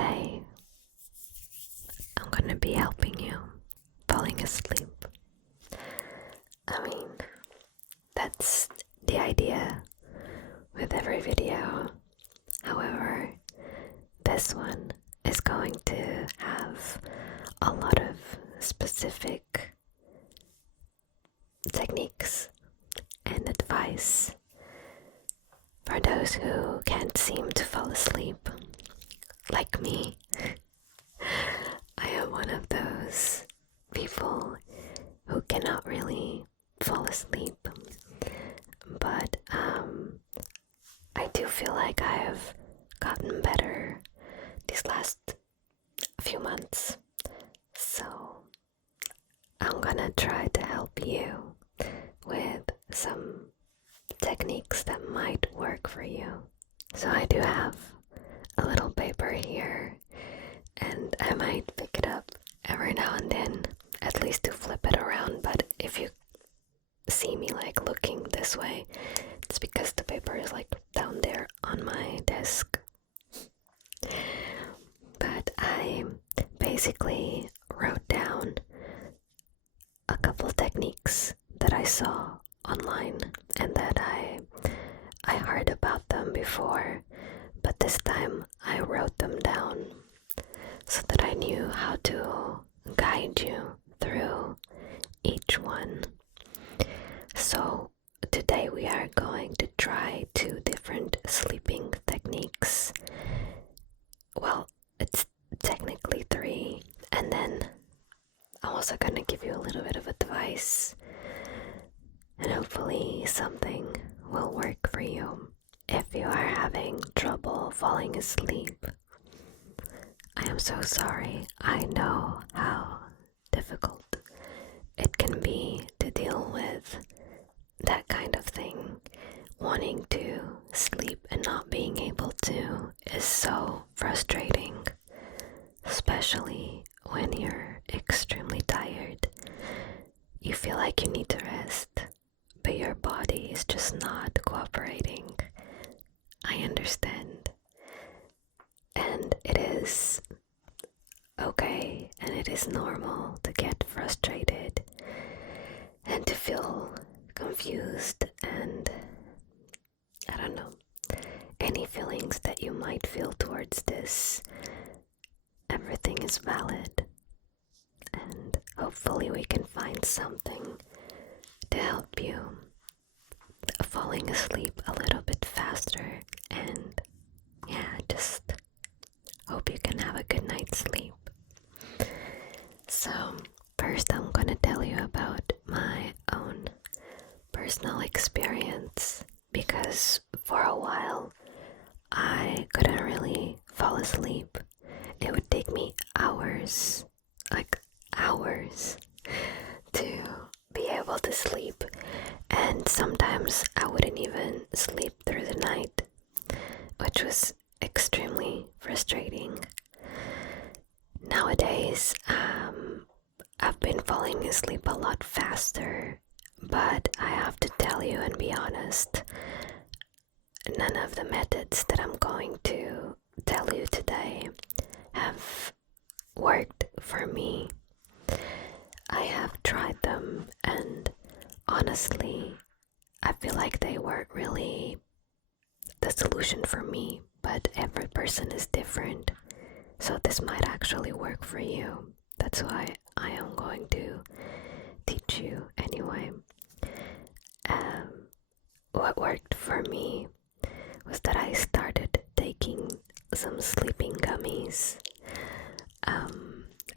Today, I'm gonna be helping you falling asleep. I mean, that's the idea with every video. However, this one is going to have a lot of specific techniques and advice for those who can't seem to fall asleep, like me. I am one of those people who cannot really fall asleep, but I do feel like I have gotten better these last few months, so I'm gonna try to help you with some techniques that might work for you. So I do have a little paper here, and I might pick it up every now and then, at least to flip it around. But if you see me like looking this way, it's because the paper is like down there on my desk. But I basically wrote down a couple techniques that I saw online and that I heard about them before, but this time I wrote them down so that I knew how to guide you through each one. So today we are going to try 2 different sleeping techniques. Well, it's technically 3, and then I'm also going to give you a little bit of advice, and hopefully something will work for you if you are having trouble falling asleep. I am so sorry. I know how difficult it can be to deal with that kind of thing. Wanting to sleep and not being able to is so frustrating, especially when you're extremely tired. You feel like you need to rest, but your body is just not cooperating. I understand. And it is okay, and it is normal to get frustrated and to feel confused, and I don't know, any feelings that you might feel towards this. Everything is valid, and hopefully we can find something to help you falling asleep a little bit faster. And yeah, just hope you can have a good night's sleep. So first I'm gonna tell you about my own personal experience, because for a while I couldn't really fall asleep. It would take me hours, like hours, to be able to sleep, and sometimes I wouldn't even sleep through the night, which was extremely frustrating. Nowadays, I've been falling asleep a lot faster, but I have to tell you and be honest, none of the methods that I'm going to tell you today have worked for me. I have tried them, and honestly, I feel like they weren't really the solution for me, but every person is different, so this might actually work for you. That's why I am going to teach you anyway. What worked for me was that I started taking some sleeping gummies.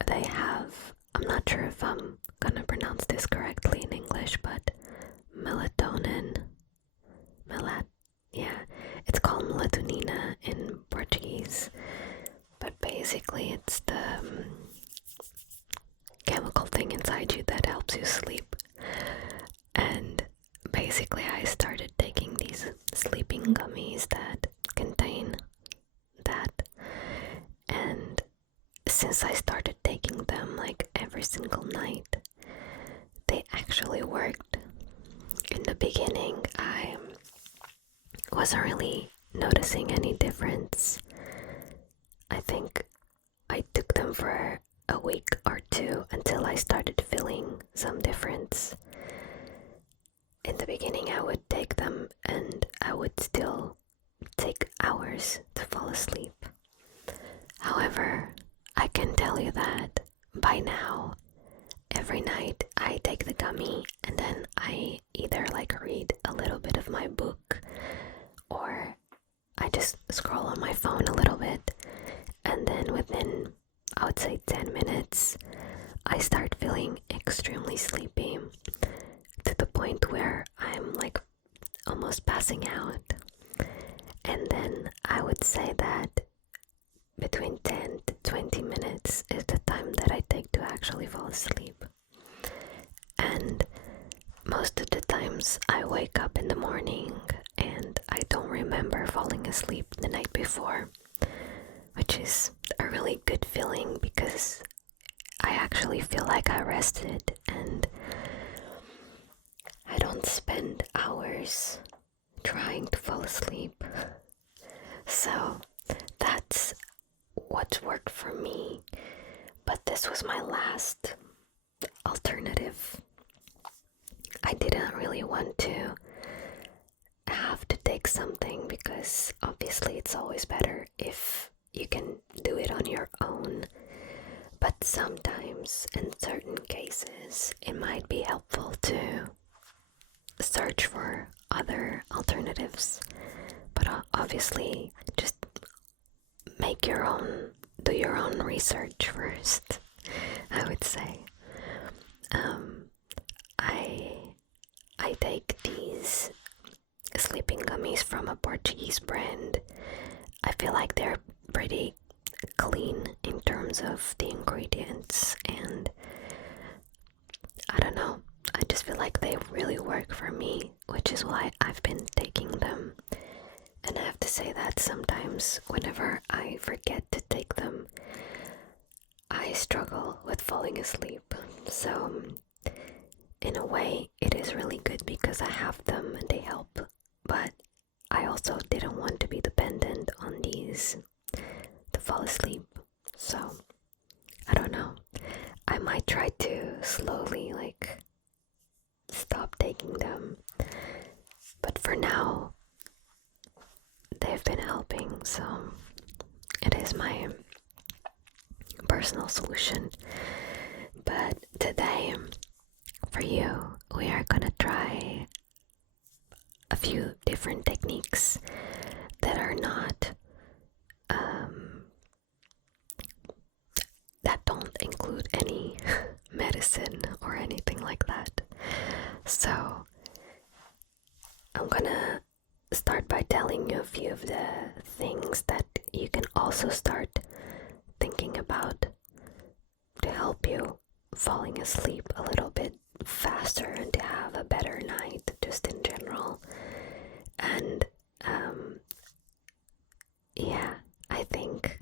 They have, I'm not sure if I'm gonna pronounce this correctly in English, but melatonin, it's called melatonina in Portuguese, but basically it's the chemical thing inside you that helps you sleep. And basically I started taking these sleeping gummies that contain that, and since I started taking them like every single night, they actually worked. In the beginning I wasn't really noticing any difference. I think I took them for a week or two until I started feeling some difference. In the beginning, I would take them and I would still take hours to fall asleep. However, I can tell you that by now, every night I take the gummy and then I either read a little bit of my book or I just scroll on my phone a little bit, and then within, I would say 10 minutes, I start feeling extremely sleepy to the point where I'm almost passing out. And then I would say that between 10 to 20 minutes is the time that I take to actually fall asleep. And most of the times I wake up in the morning and I don't remember falling asleep the night before, which is a really good feeling because I actually feel like I rested and I don't spend hours trying to fall asleep. So that's what's worked for me, but this was my last alternative. I didn't really want to have to take something because obviously it's always better if you can do it on your own, but sometimes in certain cases it might be helpful to search for other alternatives. But obviously just do your own research first, I would say. I take these sleeping gummies from a Portuguese brand. I feel like they're pretty clean in terms of the ingredients, and I don't know, I just feel like they really work for me, which is why I've been taking them. And I have to say that sometimes whenever I forget to take them, I struggle with falling asleep. So in a way, it is really good because I have them and they help, but I also didn't want to be dependent on these to fall asleep. So I don't know, I might try to slowly stop taking them, but for now they've been helping, so it is my personal solution. But today, for you, we are gonna try a few different techniques that are not that don't include any medicine or anything like that. So I'm gonna start by telling you a few of the things that you can also start thinking about to help you falling asleep a little bit faster and to have a better night just in general. And yeah, I think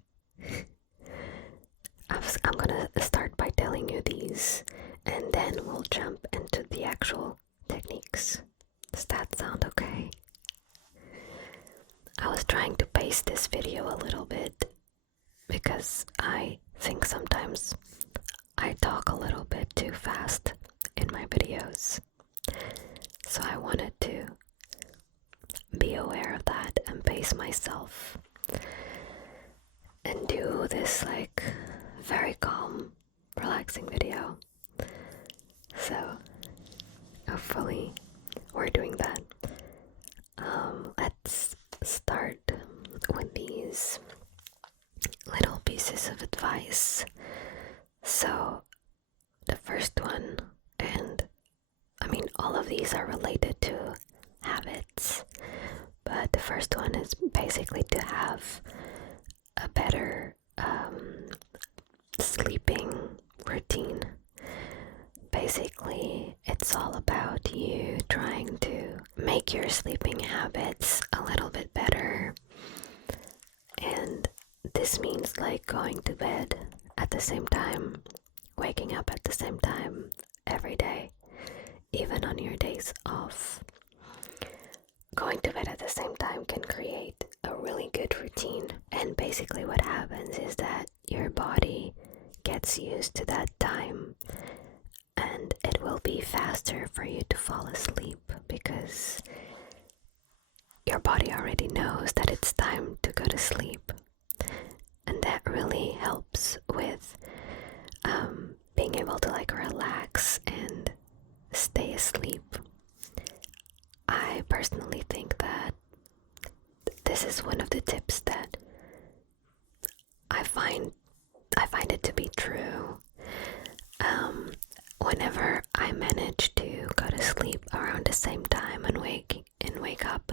I'm gonna start by telling you these and then we'll jump into the actual techniques. Does that sound okay? I was trying to pace this video a little bit because I think sometimes I talk a little bit too fast in my videos. So I wanted to be aware of that and pace myself and do this very calm, relaxing video. So hopefully we're doing that. Let's start with these little pieces of advice. So the first one, and I mean all of these are related to habits, but the first one is basically to have a better sleeping routine. Basically, it's all about you trying to make your sleeping habits a little bit better. And this means going to bed at the same time, waking up at the same time every day, even on your days off. Going to bed at the same time can create a really good routine. And basically what happens is that your body gets used to that time, and it will be faster for you to fall asleep because your body already knows that it's time to go to sleep. And that really helps with being able to like relax and stay asleep. I personally think that this is one of the tips that I find it to be true. Whenever I manage to go to sleep around the same time and wake up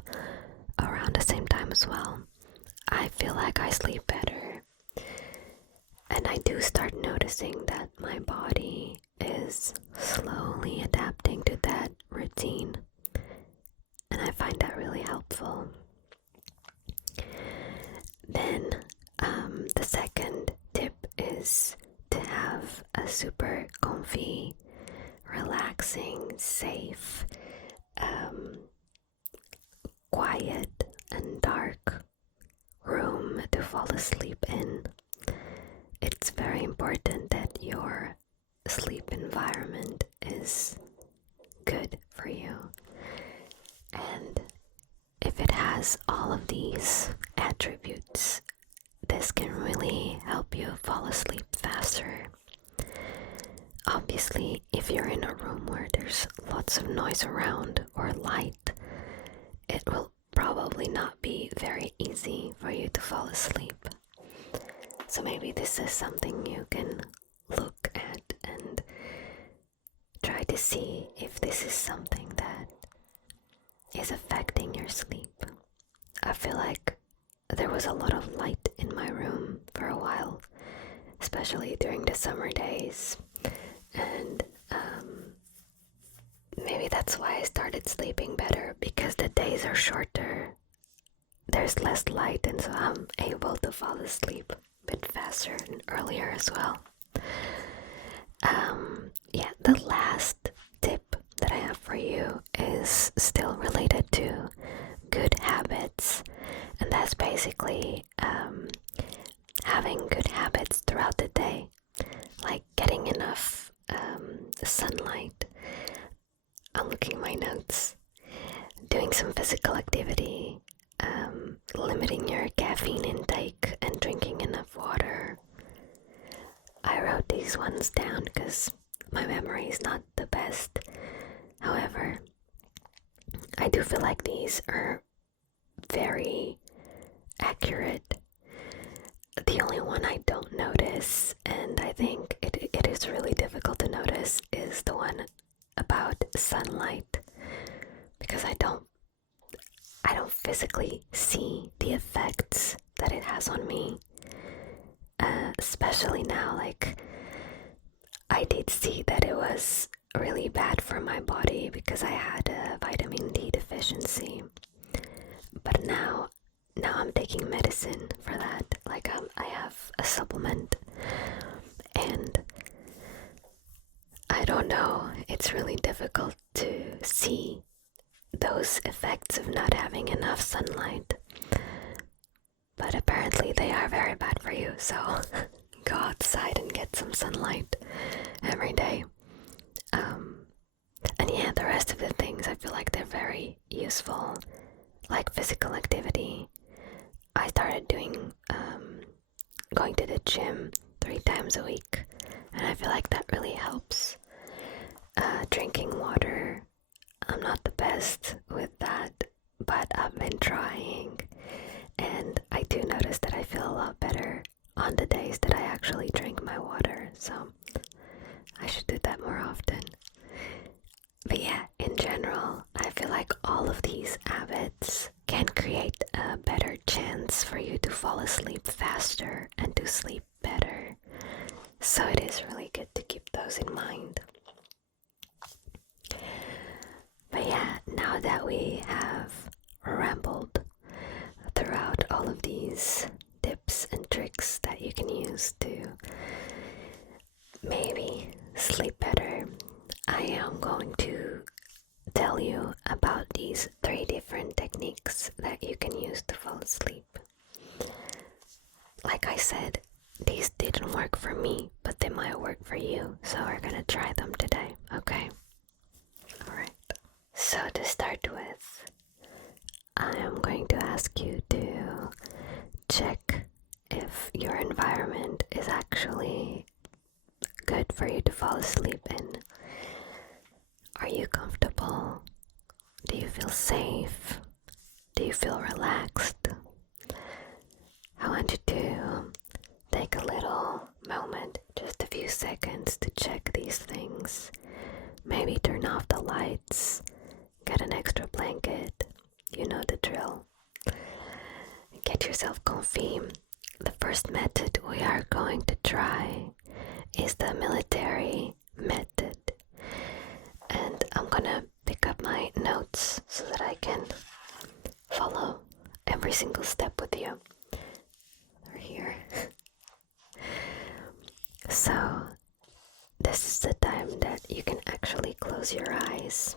around the same time as well, I feel like I sleep better. And I do start noticing that my body is slowly adapting to that routine. And I find that really helpful. Then the second tip is to have a super comfy, relaxing, safe, quiet and dark room to fall asleep in. It's very important that your sleep environment is good for you. And if it has all of these attributes, this can really help you fall asleep faster. Obviously, if you're in a room where there's lots of noise around or light, it will probably not be very easy for you to fall asleep. So maybe this is something you can look at and try to see if this is something that is affecting your sleep. I feel like there was a lot of light in my room for a while, especially during the summer days, and maybe that's why I started sleeping better, because the days are shorter, there's less light, and so I'm able to fall asleep a bit faster and earlier as well. Yeah, the last tip that I have for you is still related to good habits, and that's basically having good habits throughout the day, like getting enough sunlight. I'm looking at my notes. Doing some physical activity, limiting your caffeine intake, and drinking enough water. I wrote these ones down because my memory is not the best. However, I do feel like these are very accurate. The only one I don't notice, and I think it is really difficult to notice, is the one about sunlight, because I don't physically see the effects that it has on me, especially now. Like, I did see that it was really bad for my body because I had a vitamin D deficiency, but now I'm taking medicine for that. Like, I have a supplement, and I don't know, it's really difficult to see those effects of not having enough sunlight, but apparently they are very bad for you, so go outside and get some sunlight every day. And yeah, the rest of the things, I feel like they're very useful, like physical activity. I started going to the gym 3 times a week, and I feel like that really helps. Drinking water, I'm not the best with that, but I've been trying, and I do notice that I feel a lot better on the days that I actually drink my water, so I should do that more often. But yeah, in general, I feel like all of these habits can create a better chance for you to fall asleep faster and to sleep better. So it is really good to keep those in mind. But yeah, now that we have rambled throughout all of these tips and tricks that you can use to maybe sleep better, I am going to tell you about these 3 different techniques that you can use to fall asleep. said, these didn't work for me, but they might work for you, so we're gonna try them today, okay? Alright, so to start with, I am going to ask you to check if your environment is actually good for you to fall asleep in. Are you comfortable? Do you feel safe? Do you feel relaxed? I want you to take a little moment, just a few seconds, to check these things. Maybe turn off the lights, get an extra blanket, you know the drill. Get yourself comfy. The first method we are going to try is the military method. And I'm gonna pick up my notes so that I can follow every single step with you. They're here. So, this is the time that you can actually close your eyes.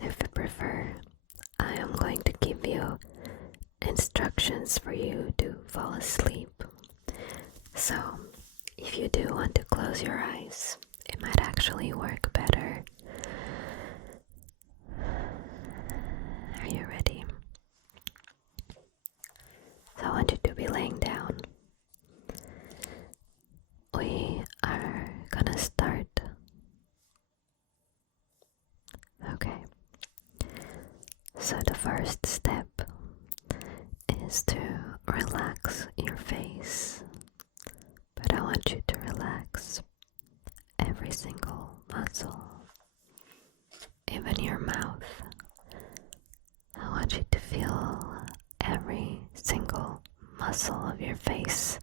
If you prefer, I am going to give you instructions for you to fall asleep. So, if you do want to close your eyes, it might actually work better. Are you ready? So I want you to be laying down. We are gonna start. Okay. So the first step is to relax your face. But I want you to relax every single muscle, even your mouth. I want you to feel every single muscle of your face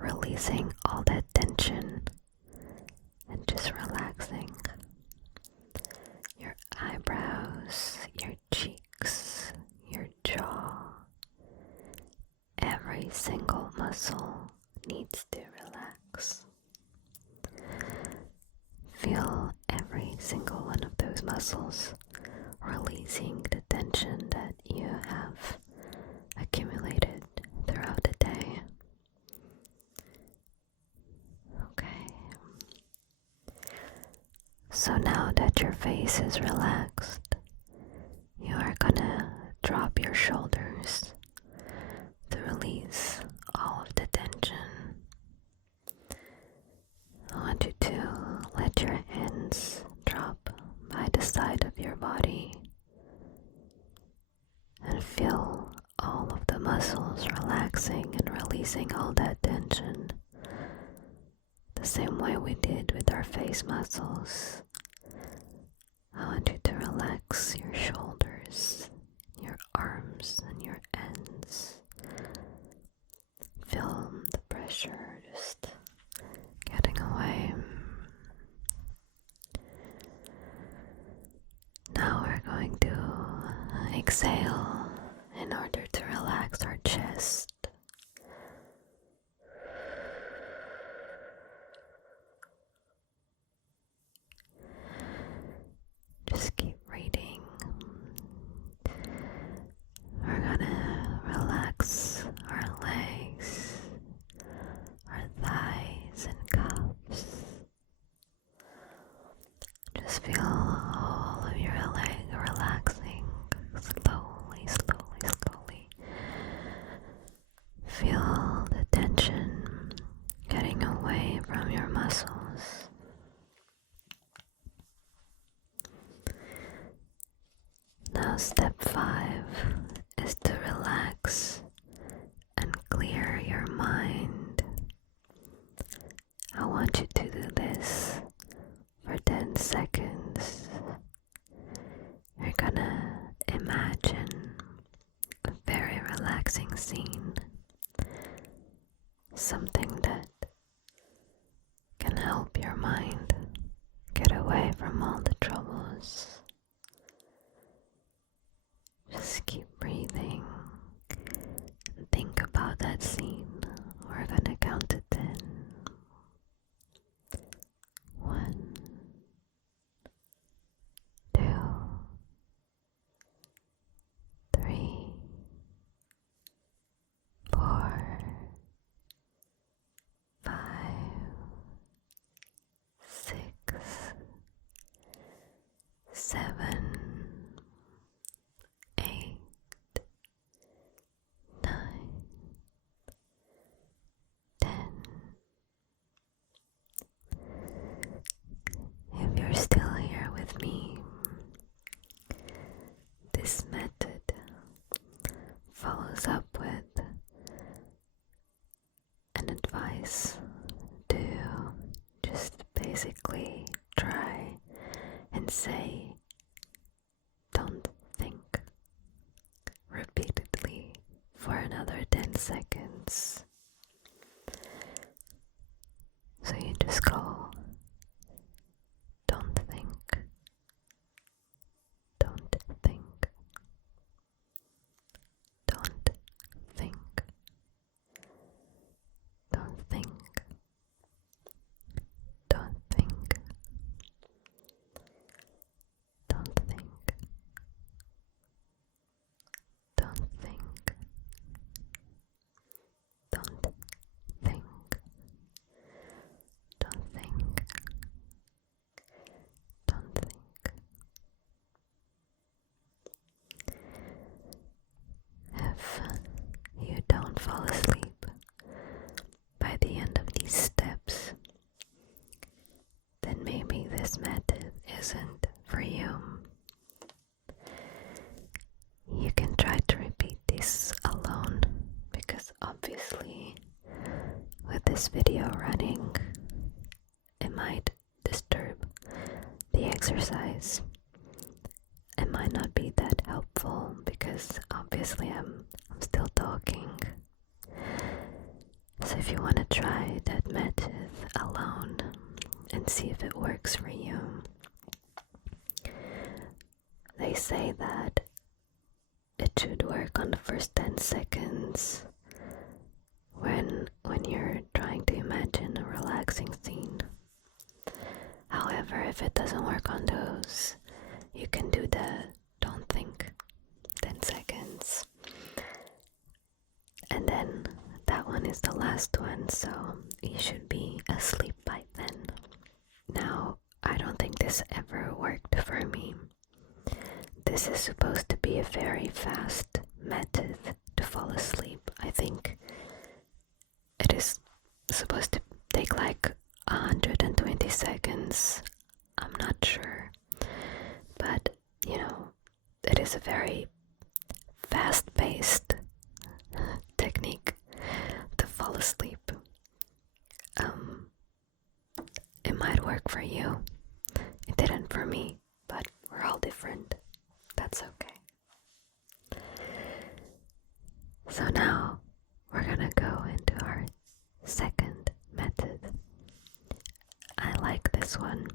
releasing all that tension and just relaxing. Your eyebrows, your cheeks, your jaw, every single muscle needs to relax. Feel every single one of those muscles releasing the tension that you have accumulated throughout the day. Okay. So now that your face is relaxed, you are gonna drop your shoulders to release all of the tension. I want you to let your hands drop by the side of your body and feel all of the muscles relaxing and releasing all that tension, the same way we did with our face muscles. I want you to relax your shoulders, your arms, and your ends. Feel the pressure just getting away. Now we're going to exhale in order to relax our chest. Just keep breathing. We're gonna relax our legs, our thighs and cuffs. Just feel all of your leg relaxing slowly, slowly, slowly. Feel the tension getting away from your muscles. Now step 5 is to relax and clear your mind. I want you to do this for 10 seconds. You're gonna imagine a very relaxing scene, something that can help your mind get away from all the troubles. Just keep breathing and think about that scene. We're gonna count to 10. 1, 2, 3, 4, just basically try and say, don't think, repeatedly for another 10 seconds. So you just go, don't think, don't think, don't think, don't think, don't think, don't think, don't think, don't think, don't think, don't think. If you don't fall asleep by the end of these steps, then maybe this method isn't for you. You can try to repeat this alone, because obviously with this video running, it might disturb the exercise. It might not be that helpful because obviously I'm still talking. So if you want to try that method alone and see if it works for you, they say that it should work on the first 10 seconds when you're trying to imagine a relaxing scene. However, if it doesn't work on those, you can do the don't think 10 seconds. And then that one is the last one, so you should be asleep by then. Now, I don't think this ever worked for me. This is supposed to be a very fast method to fall asleep. I think it is supposed to take like 120 seconds. I'm not sure. But, you know, it is a very fast-paced technique to fall asleep. It might work for you. It didn't for me, but we're all different. That's okay. So now we're gonna go into our second method. I like this one,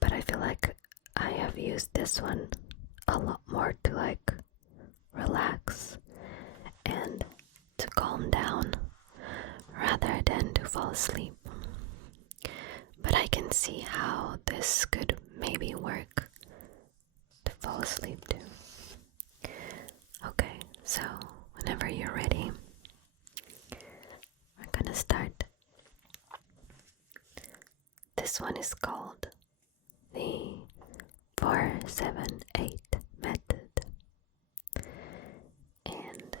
but I feel like I have used this one a lot more to like relax and to calm down rather than to fall asleep. But I can see how this could maybe work to fall asleep too. Okay, so whenever you're ready, we're gonna start. This one is called the 4-7-8 method, and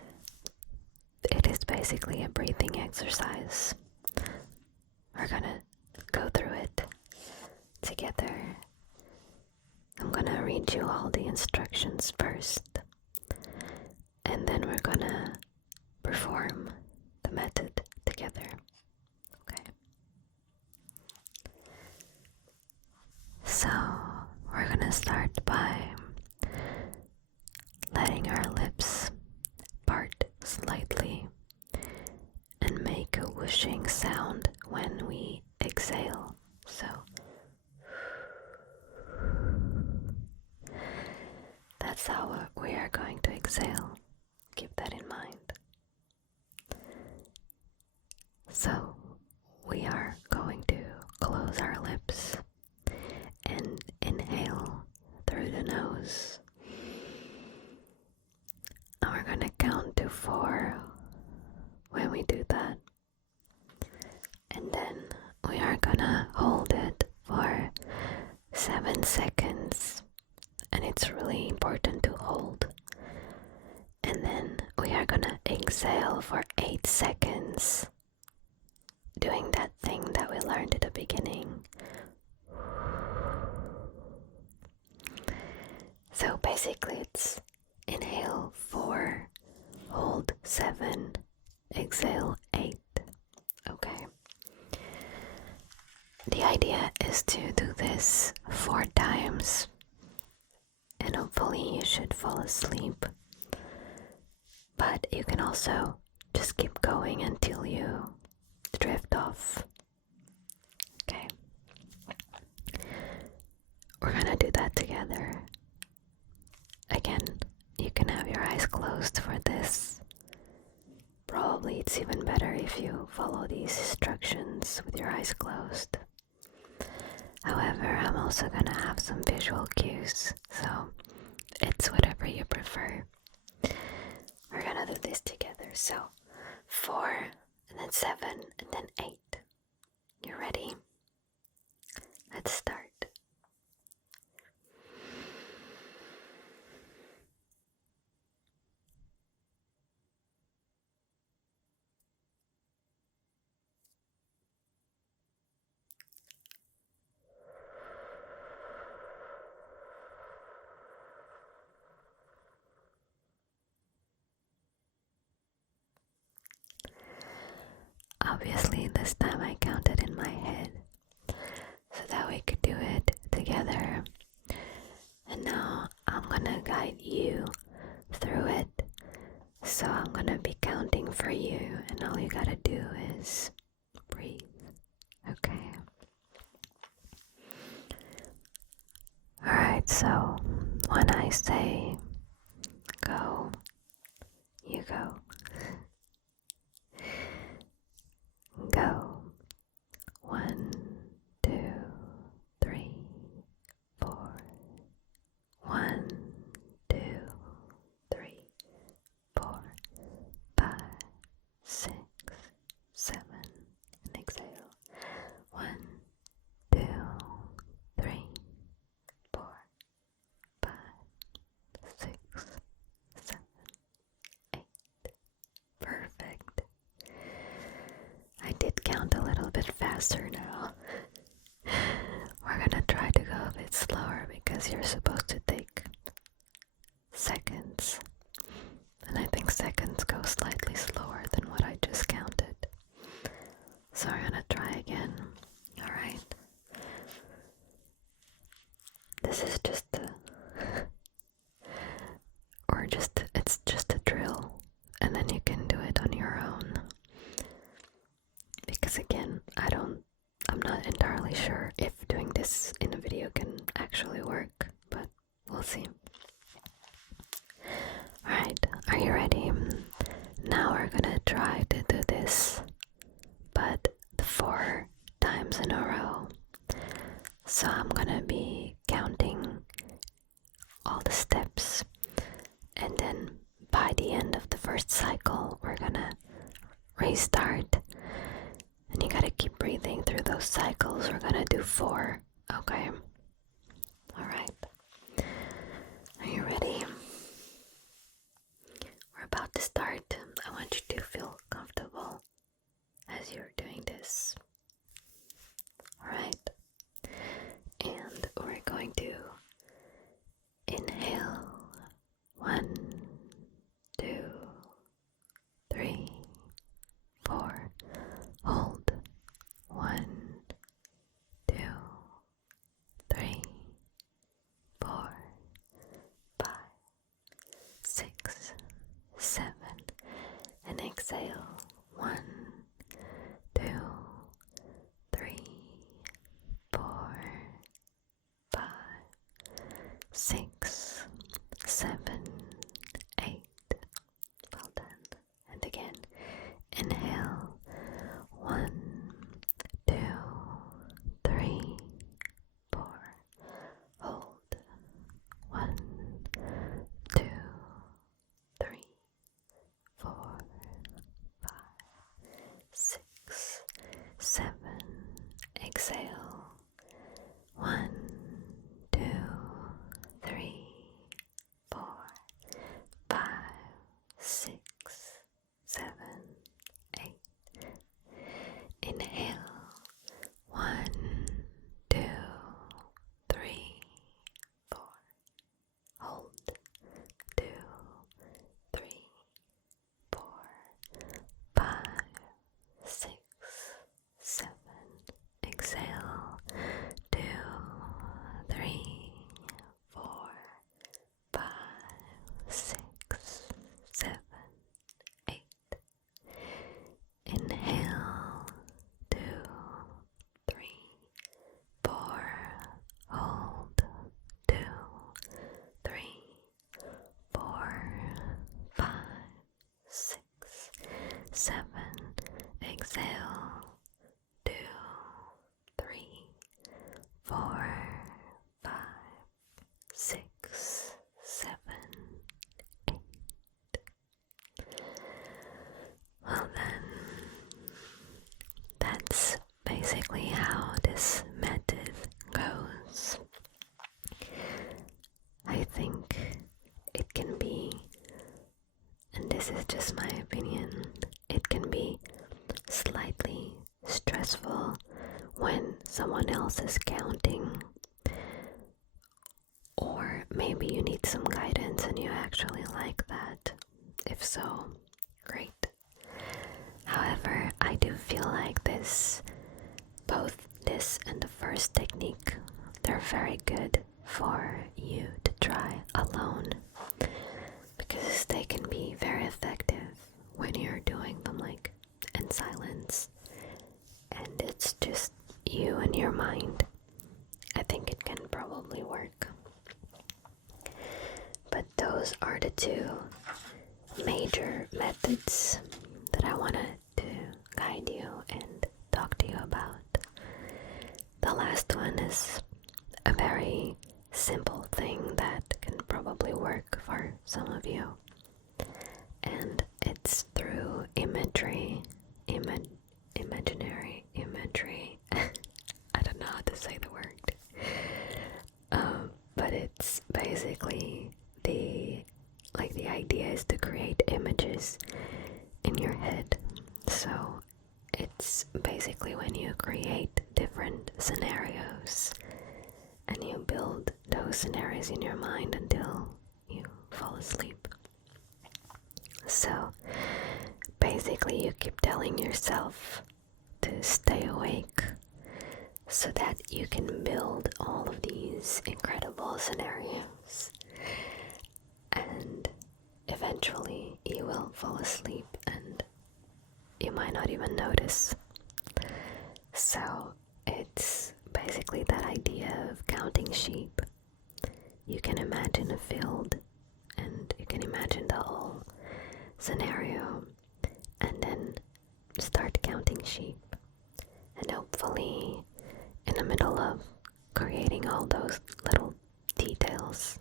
it is basically a breathing exercise. We're gonna go through it together. I'm gonna read you all the instructions first, and then we're gonna perform the method together. Okay? So, we're gonna start by letting our lips part slightly and make a whooshing sound when we exhale. So, that's how we are going to exhale. Keep that in mind. So, we are going to close our lips and inhale through the nose. And we're going to count to 4 when we do that. And then we are going to hold it for 7 seconds. And it's really important to hold. And then we are going to exhale for 8 seconds. Doing that thing that we learned at the beginning. So basically it's inhale 4, hold 7, exhale 8. Okay. idea is to do this 4 times, and hopefully you should fall asleep. But you can also just keep going until you drift off. Okay. We're gonna do that together. Again, you can have your eyes closed for this. Probably it's even better if you follow these instructions with your eyes closed. However, I'm also gonna have some visual cues, so it's whatever you prefer. We're gonna do this together. So 4, and then 7, and then 8. You ready? Let's start. Obviously, this time I counted in my head so that we could do it together. And now I'm gonna guide you through it. So I'm gonna be counting for you, and all you gotta do is breathe. Okay? Alright, so when I say go, you go. Go. 1, 2, 3, 4. 1, 2, 3, 4, 5, 6, 7, and exhale. 1, 2, 3, 4, 5, 6, 7, 8. Perfect. I did count a little bit faster now. We're gonna try to go a bit slower because you're supposed to take seconds. And I think seconds go slightly slower than what I just counted. So we're gonna try again. Alright. This is just it's just a drill. And then you can do it on your own. Because again, I'm not entirely sure if doing this in a video can actually work, but we'll see. Alright, are you ready? Now we're gonna try to do this, but 4 times in a row. So I'm gonna be counting all the steps, and then by the end of the first cycle, we're gonna restart. And you gotta keep breathing through those cycles. We're gonna do 4, okay? Alright. Are you ready? We're about to start. I want you to feel comfortable as you're doing this. Alright. And we're going to inhale. 1, 2, 3, 4. Hold. 1, 2, 3, 4, 5, 6, 7, and exhale. 1, 2, 3, 4, 5, 6, 7, 8. Well done. And again, inhale. 1, 2, 3, 4. Hold. 1, 2, 3, 4, 5, 6, 7. Exhale. 1, 2, 3, exhale. 2, 3, 4, 5, 6, 7, 8. Well then, that's basically how this method goes. I think it can be, and this is just my opinion, it can be slightly stressful when someone else is counting, or maybe you need some guidance and you actually like that. If so, great. However, I do feel like both this and the first technique, they're very good for you to try alone, because they can be very effective when you're doing them like in silence and it's just you and your mind. I think it can probably work. But those are the two major methods that I wanted to guide you and talk to you about. The last one is a very simple thing that can probably work for some of you, and it's through imagery, imaginary imagery. I don't know how to say the word, but it's basically the idea is to create images in your head. So it's basically when you create different scenarios and you build those scenarios in your mind until you fall asleep. So basically you keep telling yourself to stay awake so that you can build all of these incredible scenarios, and eventually you will fall asleep and you might not even notice. So it's basically that idea of counting sheep. You can imagine a field and you can imagine the whole scenario and then start counting sheep, and hopefully in the middle of creating all those little details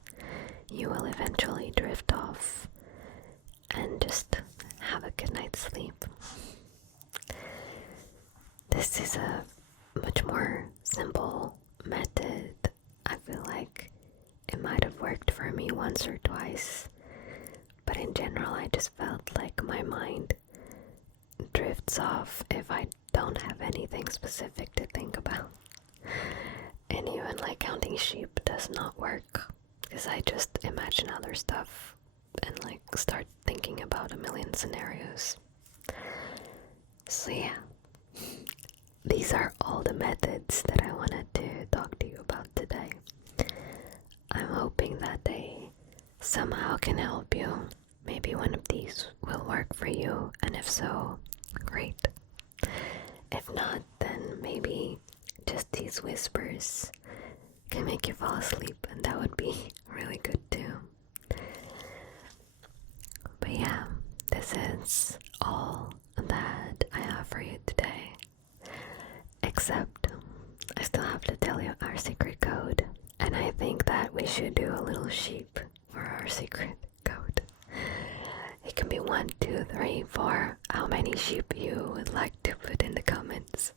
you will eventually drift off and just have a good night's sleep. This is a much more simple method. I feel like it might have worked for me once or twice, but in general I just felt like my mind drifts off if I don't have anything specific to think about. And even like counting sheep does not work, because I just imagine other stuff and like start thinking about a million scenarios. So yeah, these are all the methods that I wanted to talk to you about today. I'm hoping that they somehow can help you. Maybe one of these will work for you, and if so, great. If not, then maybe just these whispers can make you fall asleep, and that would be really good too. But yeah, this is all that I have for you today. Except, I still have to tell you our secret code, and I think that we should do a little sheep for our secret code. It can be 1, 2, 3, 4, how many sheep you would like to put in the comments.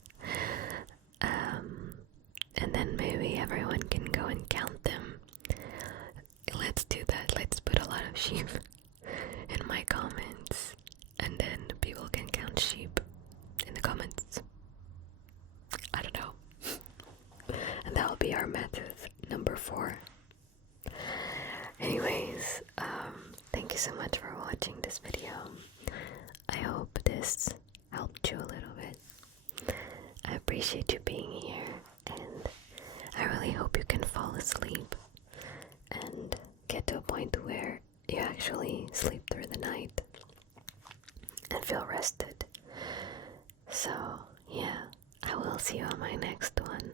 And then maybe everyone can go and count them. Let's do that. Let's put a lot of sheep in my comments, and then people can count sheep in the comments. I don't know. And that will be our method number 4. Anyways, thank you so much for watching this video. I hope this helped you a little bit. I appreciate you being here, and I really hope you can fall asleep and get to a point where you actually sleep through the night and feel rested. So yeah, I will see you on my next one.